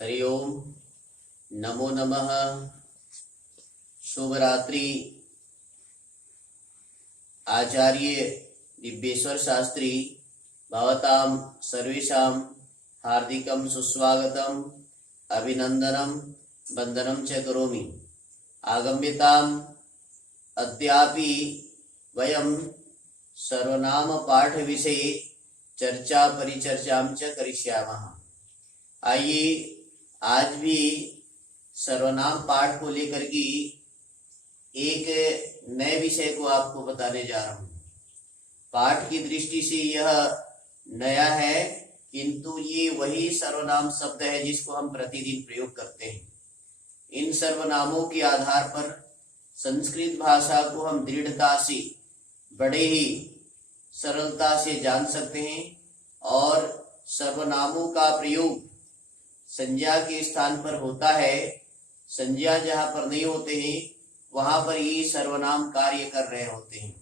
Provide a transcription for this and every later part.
हरि ओम, नमो नमः। शुभ रात्रि। आचार्य दिव्येश्वर शास्त्री भवतां सर्वेषां हार्दिकं सुस्वागतम् अभिनंदनं वंदनं च करोमि। आगम्यताम् अद्यापि वयं सर्वनाम पाठ विषये चर्चा परिचर्चां च करिष्यामः। आइए आज भी सर्वनाम पाठ को लेकर के एक नए विषय को आपको बताने जा रहा हूं। पाठ की दृष्टि से यह नया है, किंतु ये वही सर्वनाम शब्द है जिसको हम प्रतिदिन प्रयोग करते हैं। इन सर्वनामों के आधार पर संस्कृत भाषा को हम दृढ़ता से, बड़े ही सरलता से जान सकते हैं और सर्वनामों का प्रयोग संज्ञा के स्थान पर होता है। संज्ञा जहाँ पर नहीं होते हैं वहां पर ये सर्वनाम कार्य कर रहे होते हैं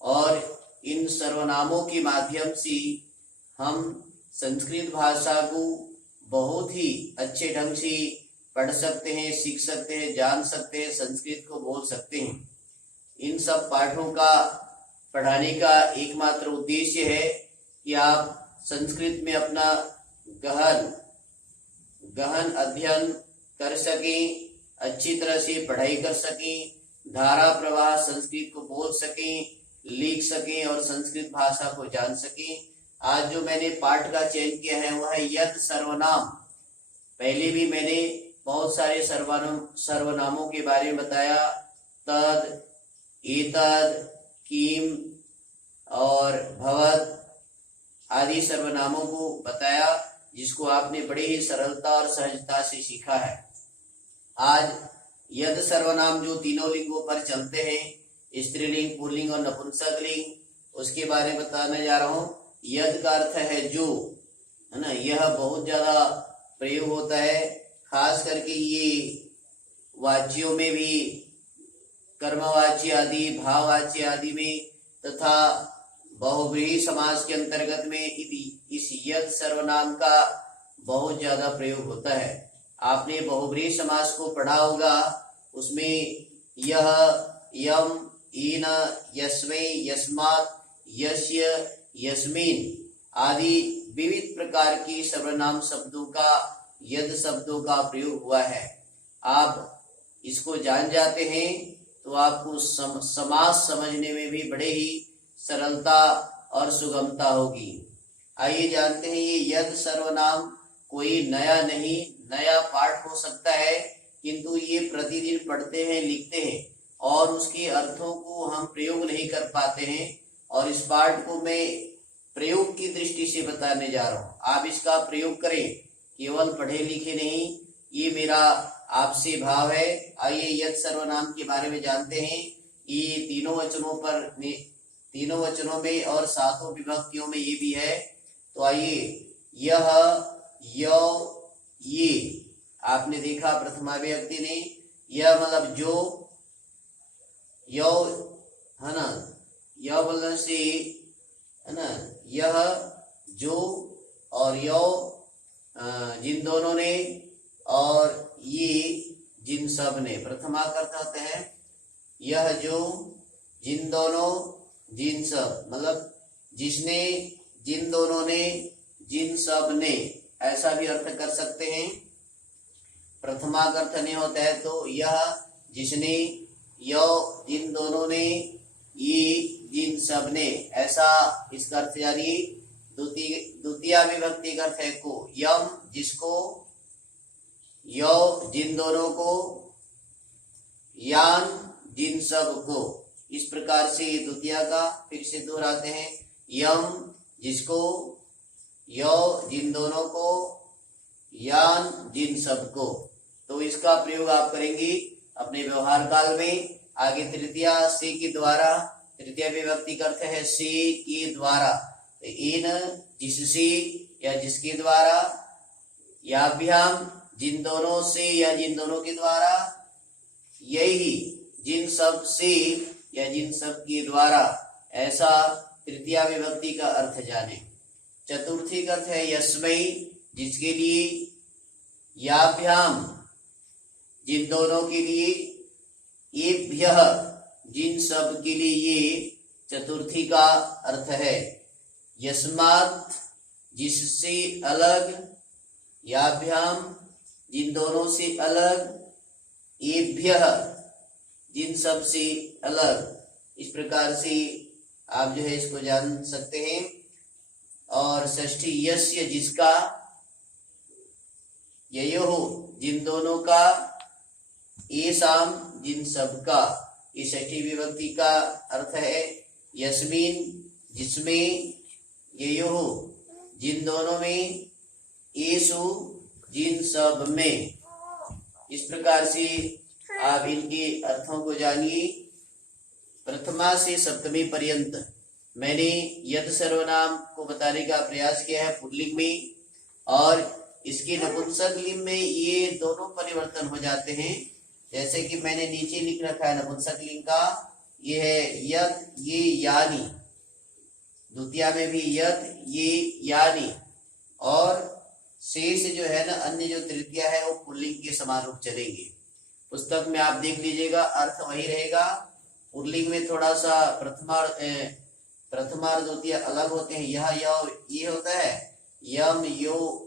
और इन सर्वनामों के माध्यम से हम संस्कृत भाषा को बहुत ही अच्छे ढंग से पढ़ सकते हैं, सीख सकते हैं, जान सकते हैं, संस्कृत को बोल सकते हैं। इन सब पाठों का पढ़ाने का एकमात्र उद्देश्य है कि आप संस्कृत में अपना गहन अध्ययन कर सकें, अच्छी तरह से पढ़ाई कर सकें, धारा प्रवाह संस्कृत को बोल सकें, लिख सकें और संस्कृत भाषा को जान सकें। आज जो मैंने पाठ का चयन किया है वह है यद सर्वनाम। पहले भी मैंने बहुत सारे सर्वनामों के बारे में बताया, तद, एतद, किम और भवत आदि सर्वनामों को बताया, जिसको आपने बड़े ही सरलता और सहजता से सीखा है। आज यद सर्वनाम जो तीनों लिंगों पर चलते हैं, स्त्रीलिंग, पुल्लिंग और नपुंसक लिंग, उसके बारे में बताने जा रहा हूँ। यद का अर्थ है जो, है ना। यह बहुत ज्यादा प्रयोग होता है, खास करके ये वाच्यों में भी, कर्मवाच्य आदि, भाववाच्य आदि में, तथा बहुव्रीहि समास के अंतर्गत में इस यद सर्वनाम का बहुत ज्यादा प्रयोग होता है। आपने बहुव्रीहि समास को पढ़ा होगा, उसमें यह, यम, इन, यस्मै, यस्मात्, यस्य, यस्मिन् आदि विविध प्रकार की सर्वनाम शब्दों का, यद शब्दों का प्रयोग हुआ है। आप इसको जान जाते हैं तो आपको समास समझने में भी बड़े ही सरलता और सुगमता होगी। आइए जानते हैं ये यद सर्वनाम कोई नया नहीं, नया पाठ हो सकता है, किंतु ये प्रतिदिन पढ़ते हैं, लिखते हैं और उसके अर्थों को हम प्रयोग नहीं कर पाते हैं। और इस पाठ को मैं प्रयोग की दृष्टि से बताने जा रहा हूँ। आप इसका प्रयोग करें, केवल पढ़े लिखे नहीं, ये मेरा आपसे भाव है। आइए यद सर्वनाम के बारे में जानते हैं। ये तीनों वचनों में और सातों विभक्तियों में ये भी है। तो आइए, यह, यो, ये आपने देखा प्रथमा विभक्ति ने, यह मतलब जो, यो, है ना, यह बोलने से, है ना, यह, जो और यो जिन दोनों ने और ये जिन सब ने। प्रथमा का अर्थ होता है यह जो, जिन दोनों, जिन सब, मतलब जिसने, जिन दोनों ने, जिन सब ने, ऐसा भी अर्थ कर सकते हैं। प्रथमा का अर्थ नहीं होता है तो यह, जिसने, यो, जिन दोनों ने, ये, जिन सब ने, ऐसा इसका अर्थ। यानी द्वितीय विभक्ति का अर्थ है को, यम, जिसको, यो, जिन दोनों को, यान, जिन सब को। इस प्रकार से द्वितीय का फिर से दोहराते हैं, यम, जिसको, यो, जिन दोनों को, यान, जिन सब को। तो इसका प्रयोग आप करेंगे अपने व्यवहार काल में। आगे तृतीया से के द्वारा, तृतीय विभक्ति का अर्थ है से के द्वारा। इन, जिससे या जिसके द्वारा, याभ्याम, जिन दोनों से या जिन दोनों के द्वारा, यही, जिन सब से या जिन सब के द्वारा। ऐसा तृतीया विभक्ति का अर्थ जाने। चतुर्थी का अर्थ है यस्मै, जिसके लिए, याभ्याम जिन दोनों के लिए, येभ्यः जिन सब के लिए, ये चतुर्थी का अर्थ है। यस्मात् जिससे अलग, याभ्याम जिन दोनों से अलग, येभ्यः जिन सब से अलग। इस प्रकार से आप जो है इसको जान सकते हैं। और षष्ठी यस्य जिसका, ययोः जिन दोनों का, येषाम जिन सब का। ये षष्ठी विभक्ति का अर्थ है यस्मिन जिसमें, ययोः जिन दोनों में, येषु जिन सब में। इस प्रकार से आप इनके अर्थों को जानिए। प्रथमा से सप्तमी पर्यंत मैंने यद सर्वनाम को बताने का प्रयास किया है पुल्लिंग में, और इसके नपुंसक लिंग में ये दोनों परिवर्तन हो जाते हैं। जैसे कि मैंने नीचे लिख रखा है नपुंसक लिंग का, ये है यद, ये यानी। द्वितीया में भी यद, ये यानी। और शेष जो है ना, अन्य जो तृतीया है वो पुल्लिंग के समान रूप चलेंगे। पुस्तक में आप देख लीजिएगा, अर्थ वही रहेगा। पुल्लिंग में थोड़ा सा प्रथमा और द्वितीया अलग होते हैं। यह ये होता है, यम यो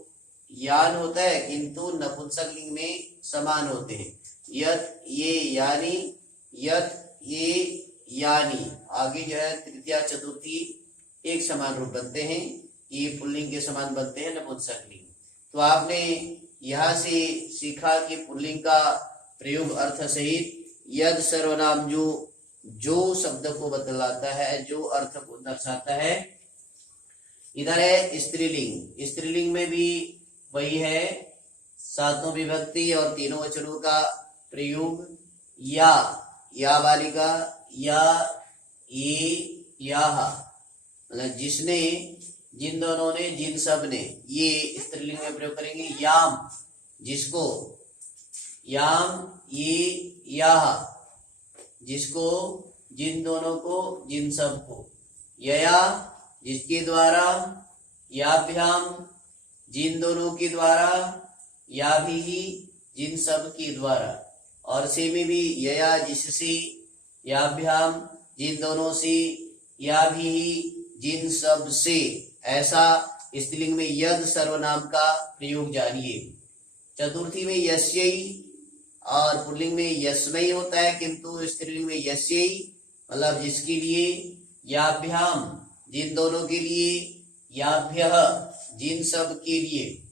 यान होता है, किंतु नपुंसक लिंग में समान होते हैं। यत ये यानी, यत ये यानी। आगे जो है तृतीया चतुर्थी एक समान रूप बनते हैं, ये पुल्लिंग के समान बनते हैं नपुंसक लिंग। तो आपने यहाँ से सीखा कि पुल्लिंग का प्रयोग अर्थ सहित यद सर्वनाम जो शब्द को बतलाता है, जो अर्थ को दर्शाता है। इधर है स्त्रीलिंग। स्त्रीलिंग में भी वही है, सातों विभक्ति और तीनों वचनों का प्रयोग। या बालिका, या ये, याह, मतलब जिसने, जिन दोनों ने, जिन सब ने, ये स्त्रीलिंग में प्रयोग करेंगे। याम जिसको, याम ये याह जिसको, जिन दोनों को, जिन सब को। यया जिसके द्वारा, याभ्याम जिन दोनों के द्वारा, याभिः जिन सब के द्वारा। और से में भी यया जिससे, याभ्याम जिन दोनों से, याभिः जिन सब से। ऐसा स्त्रीलिंग में यद सर्वनाम का प्रयोग जानिए। चतुर्थी में यस्यै और पुल्लिंग में यस्मै होता है, किंतु स्त्रीलिंग में यस्यै मतलब जिसके लिए, याभ्याम जिन दोनों के लिए, याभ्यः जिन सब के लिए।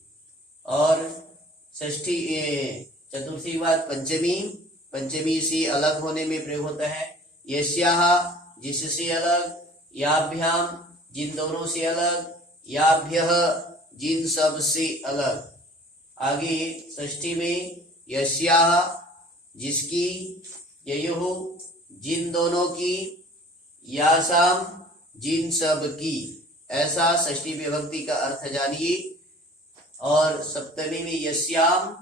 और षष्ठी चतुर्थी के बाद पंचमी से अलग होने में प्रयोग होता है। यस्याः जिससे अलग, याभ्याम जिन दोनों से अलग, याभ्यः जिन सब से अलग। आगे षष्ठी में यस्याः जिसकी, ययोः जिन दोनों की, यासाम जिन सब की। ऐसा षष्ठी विभक्ति का अर्थ जानिए। और सप्तमी में यस्याम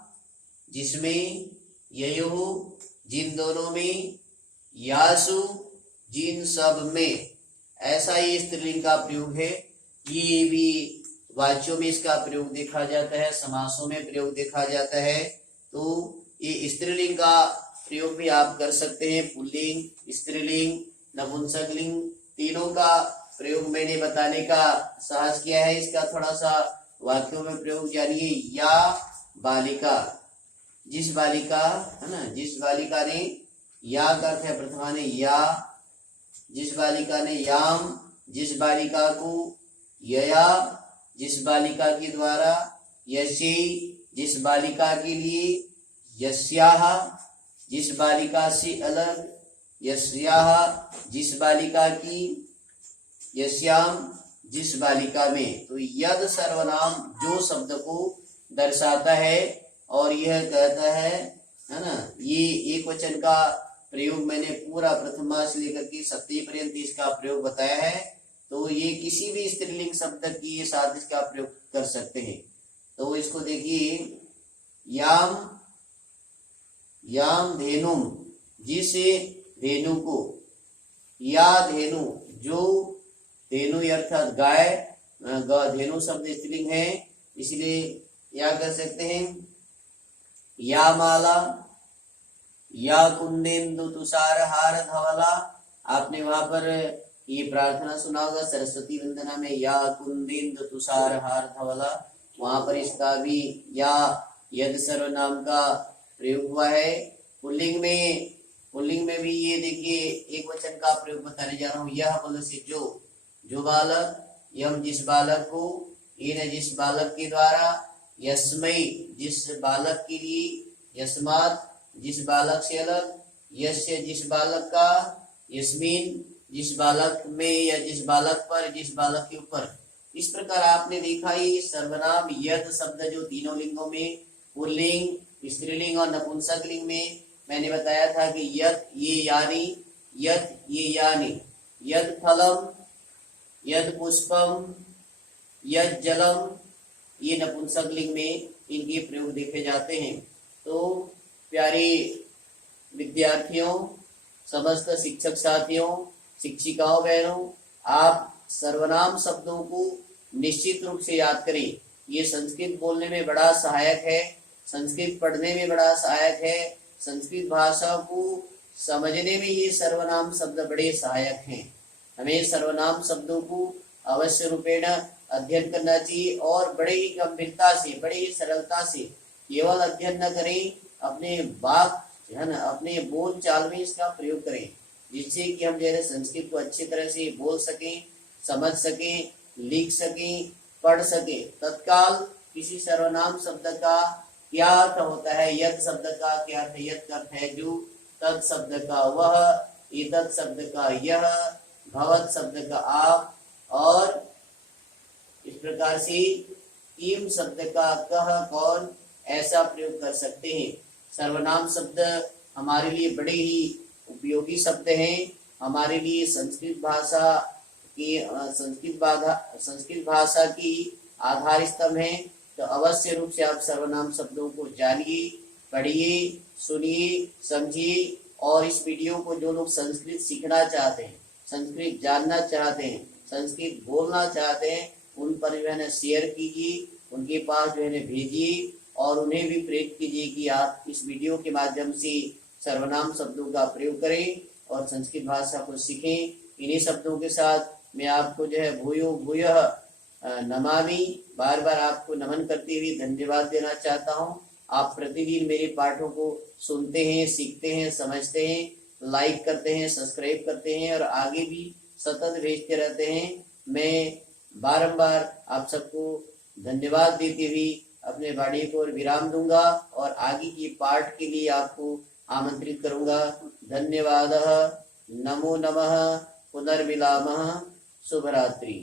जिसमें, ययोः जिन दोनों में, यासु जिन सब में। ऐसा ये स्त्रीलिंग का प्रयोग है। ये भी वाच्यों में इसका प्रयोग देखा जाता है, समासों में प्रयोग देखा जाता है। तो ये स्त्रीलिंग का प्रयोग भी आप कर सकते हैं। पुल्लिंग, स्त्रीलिंग, नपुंसक लिंग तीनों का प्रयोग मैंने बताने का साहस किया है। इसका थोड़ा सा वाक्यों में प्रयोग जानिए। या बालिका, जिस बालिका है ना, जिस बालिका ने, या का अर्थ है प्रथमा ने या, जिस बालिका ने, याम जिस बालिका को, यया जिस बालिका के द्वारा, यस्यै जिस बालिका के लिए, यस्याः जिस बालिका से अलग, यस्याः जिस बालिका की, यस्याम जिस बालिका में। तो यद सर्वनाम जो शब्द को दर्शाता है और यह कहता है ना, ये एक वचन का प्रयोग मैंने पूरा प्रथमा से लेकर के सप्तमी पर्यंत इसका प्रयोग बताया है। तो ये किसी भी स्त्रीलिंग शब्द के साथ इसका प्रयोग कर सकते हैं। तो इसको देखिए, याम, याम धेनुम जिस धेनु को, या धेनु जो धेनु अर्थात गाय, धेनु शब्द स्त्रीलिंग है, इसलिए या कर सकते हैं। या माला, या कुंदेन्दु तुषार हार धवला। आपने वहां पर ये प्रार्थना सुना होगा सरस्वती वंदना में, या कुंदेन्दु तुषार हार धवला। वहां पर इसका भी या यद सर्वनाम का प्रयोग हुआ है। पुल्लिंग में भी ये देखिए एक वचन का प्रयोग बताने जा रहा हूँ। यह पद से जो बालक, यम जिस बालक को, इन जिस बालक के द्वारा, यस्मै जिस बालक के लिए, यस्मात् जिस बालक से अलग, यस्य जिस बालक का, यस्मिन जिस बालक में या जिस बालक पर, जिस बालक के ऊपर। इस प्रकार आपने देखा ये सर्वनाम यद शब्द जो तीनों लिंगों में, पुल्लिंग, स्त्रीलिंग और नपुंसक लिंग में मैंने बताया था कि यद ये यानी, यद ये यानी, यद फलम, यद पुष्पम, यद जलम, ये नपुंसक लिंग में इनके प्रयोग देखे जाते हैं। तो प्यारे विद्यार्थियों, समस्त शिक्षक साथियों, शिक्षिकाओं बहनों, आप सर्वनाम शब्दों को निश्चित रूप से याद करें। ये संस्कृत बोलने में बड़ा सहायक है, संस्कृत पढ़ने में बड़ा सहायक है, संस्कृत भाषा को समझने में ये सर्वनाम शब्द बड़े सहायक हैं। हमें सर्वनाम शब्दों को अवश्य रूपेण अध्ययन करना चाहिए और बड़े ही गंभीरता से, बड़े ही सरलता से केवल अध्ययन न करें, अपने वाक है ना, अपने बोल चाल में इसका प्रयोग करें, जिससे कि हम जैसे संस्कृत को अच्छी तरह से बोल सकें, समझ सकें, लिख सकें, पढ़ सकें। तत्काल किसी सर्वनाम शब्द का क्या अर्थ होता है, यद शब्द का क्या अर्थ है, यद का अर्थ है जो, तत् शब्द का वह, एतत् शब्द का यह, भवत् शब्द का आप, और इस प्रकार से किम शब्द का कह, कौन, ऐसा प्रयोग कर सकते हैं। सर्वनाम शब्द हमारे लिए बड़े ही उपयोगी शब्द हैं, हमारे लिए संस्कृत भाषा की आधार स्तंभ है। तो अवश्य रूप से आप सर्वनाम शब्दों को जानिए, पढ़िए, सुनिए, समझिए, और इस वीडियो को जो लोग संस्कृत सीखना चाहते हैं, संस्कृत जानना चाहते हैं, संस्कृत बोलना चाहते हैं, उन पर जो है ना शेयर कीजिए, उनके पास जो है ना भेजिए, और उन्हें भी प्रेरित कीजिए कि आप इस वीडियो के माध्यम से सर्वनाम शब्दों का प्रयोग करें और संस्कृत भाषा को सीखें। इन्हीं शब्दों के साथ मैं आपको जो है भूयो भूयः नमामि, बार बार आपको नमन करते हुए धन्यवाद देना चाहता हूँ। आप प्रतिदिन मेरे पाठों को सुनते हैं, सीखते हैं, समझते हैं, लाइक करते हैं, सब्सक्राइब करते हैं और आगे भी सतत भेजते रहते हैं। मैं बारंबार आप सबको धन्यवाद देते हुए अपने वाणी को विराम दूंगा और आगे की पाठ के लिए आपको आमंत्रित करूंगा। धन्यवाद। नमो नमः। पुनर्मिलामः। शुभ रात्रि।